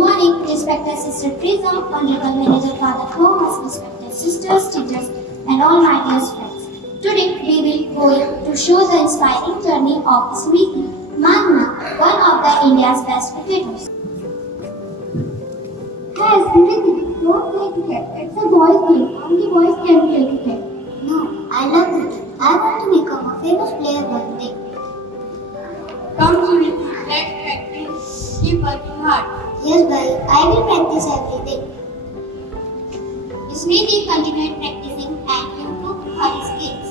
morning, respected Sister Prism, Honorable Manager Father Thomas, respected sisters, teachers, and all my dear friends. Today, we will go to show the inspiring journey of Smriti Mandhana, one of the India's best cricketers. Hey Smriti, don't play cricket. It's a boys' game. Only boys can play cricket. No, I love cricket. I want to become a famous player one day. Come Smriti, let's practice. Keep working hard. Yes, bhai. I will practice every day. Smriti continued practicing and improved her skills.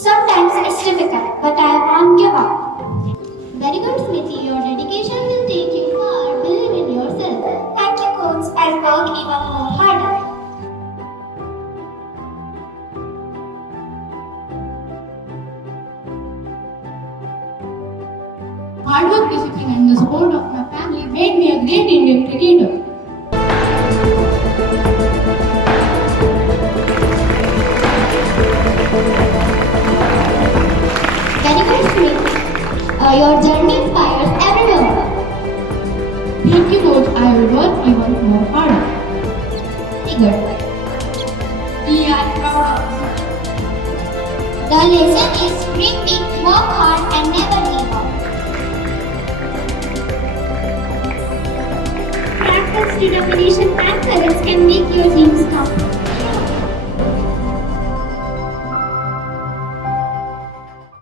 Sometimes it's difficult, but I won't give up. Very good, Smriti. Your dedication will take you far. Believe in yourself. Thank you, coach. I'll work even more harder. Hard work, discipline, and the support of my family made me a great Indian cricketer. Very good, Smriti. Your journey inspires everyone. Thank you, coach. I will work even more harder. Very good. We are proud of you. The lesson is Smriti, work hard and never give up. Practice, determination and courage can make your dreams come true.